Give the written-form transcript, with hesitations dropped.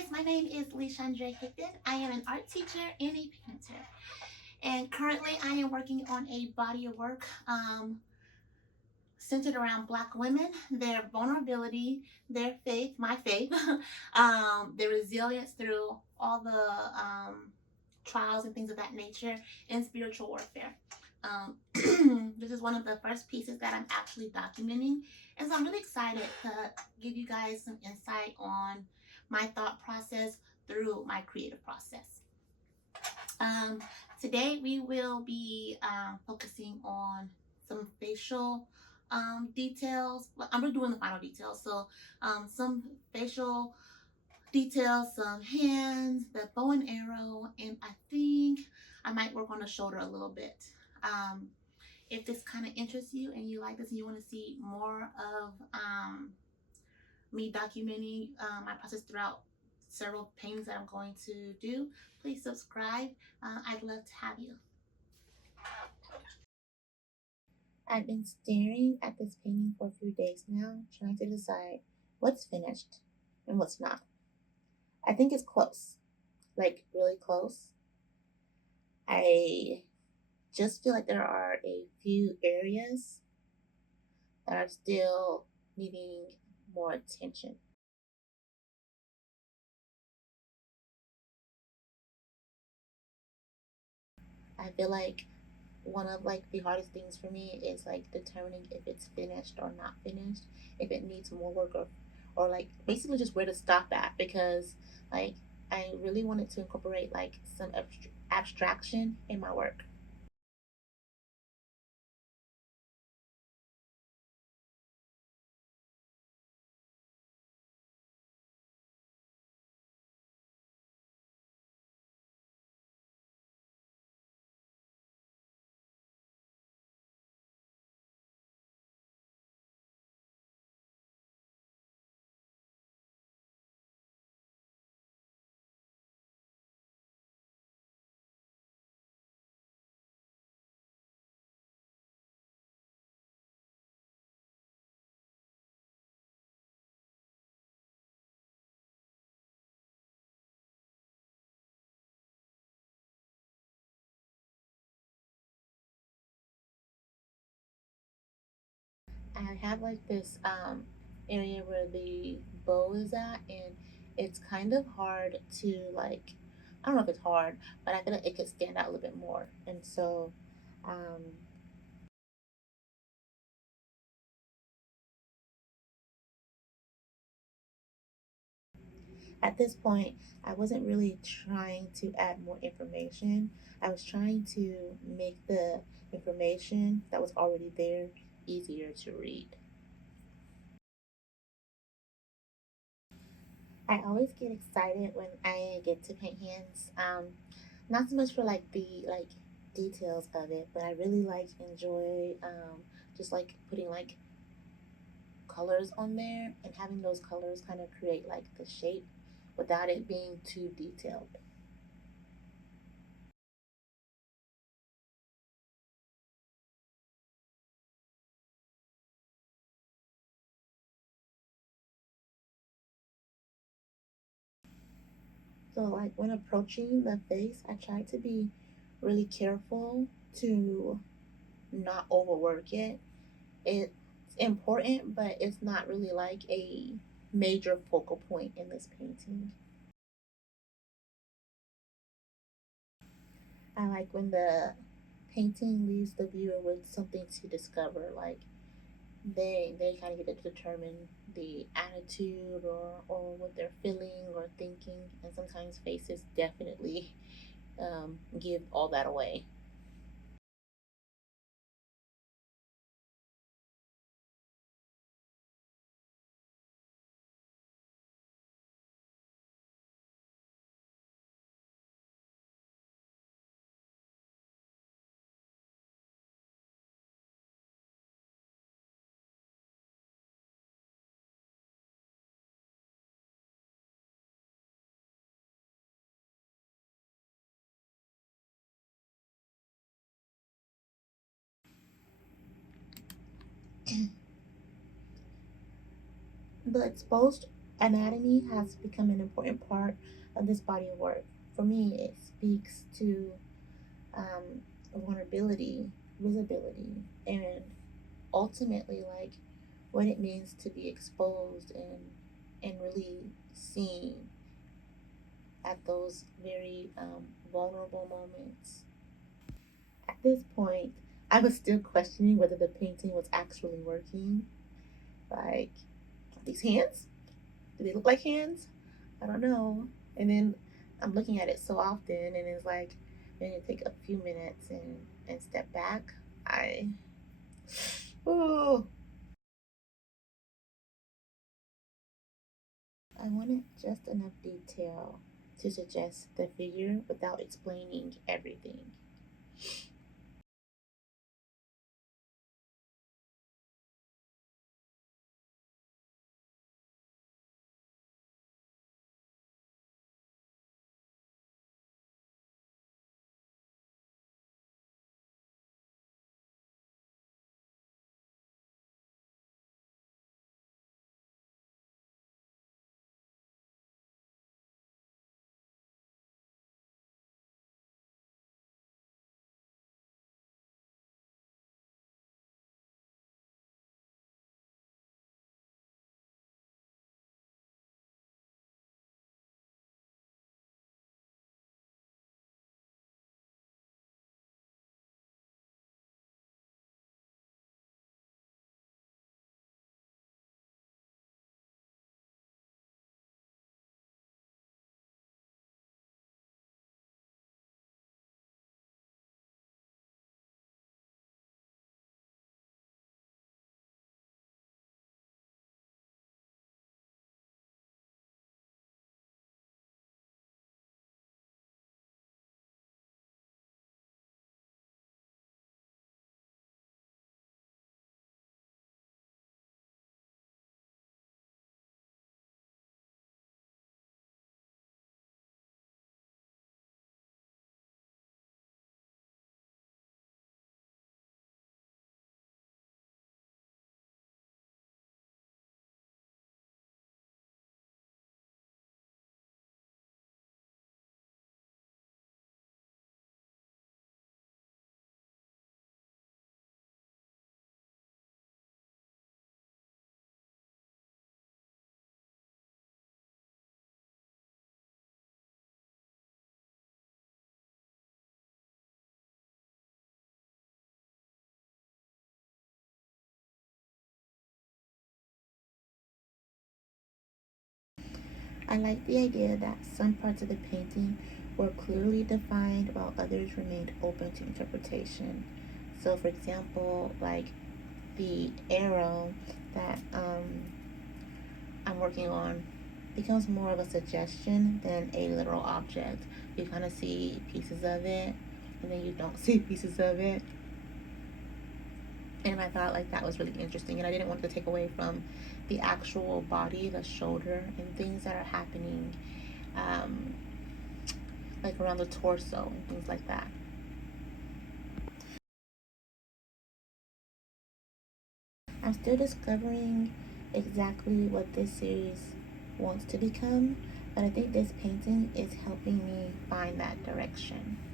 guys, my name is Lishandra Higdon. I am an art teacher and a painter. And currently I am working on a body of work centered around Black women, their vulnerability, their faith, my faith, their resilience through all the trials and things of that nature, and spiritual warfare. This is one of the first pieces that I'm actually documenting. And so I'm really excited to give you guys some insight on my thought process through my creative process. Um, Today we will be focusing on some facial details. Well, I'm doing the final details. So some facial details, some hands, the bow and arrow, and I think I might work on the shoulder a little bit. Um, if this kind of interests you and you like this and you want to see more of me documenting my process throughout several paintings that I'm going to do, please subscribe. I'd love to have you. I've been staring at this painting for a few days now, trying to decide what's finished and what's not. I think it's close, like really close. I just feel like there are a few areas that are still needing more attention. I feel like one of like the hardest things for me is like determining if it's finished or not finished, if it needs more work, or like basically just where to stop at, because like I really wanted to incorporate like some abstraction in my work. I have like this area where the bow is at, and it's kind of hard to like, I don't know if it's hard, but I feel like it could stand out a little bit more. And so um at this point, I wasn't really trying to add more information. I was trying to make the information that was already there easier to read. I always get excited when I get to paint hands. Not so much for like the like details of it, but I really like enjoy just like putting like colors on there and having those colors kind of create like the shape without it being too detailed. So like when approaching the face, I try to be really careful to not overwork it. It's important, but it's not really like a major focal point in this painting. I like when the painting leaves the viewer with something to discover, like they kind of get to determine the attitude or what they're feeling or thinking, and sometimes faces definitely give all that away. The exposed Anatomy has become an important part of this body of work. For me, it speaks to um, vulnerability, visibility, and ultimately like what it means to be exposed and really seen at those very vulnerable moments. At this point, I was still questioning whether the painting was actually working. Like, these hands? Do they look like hands? I don't know. And then I'm looking at it so often, and it's like, then you take a few minutes and step back. Oh, I wanted just enough detail to suggest the figure without explaining everything. I like the idea that some parts of the painting were clearly defined while others remained open to interpretation. So, for example, like the arrow that I'm working on becomes more of a suggestion than a literal object. You kind of see pieces of it, and then you don't see pieces of it. And I thought like that was really interesting, and I didn't want to take away from the actual body, the shoulder, and things that are happening, um, like around the torso and things like that. I'm still discovering exactly what this series wants to become, but I think this painting is helping me find that direction.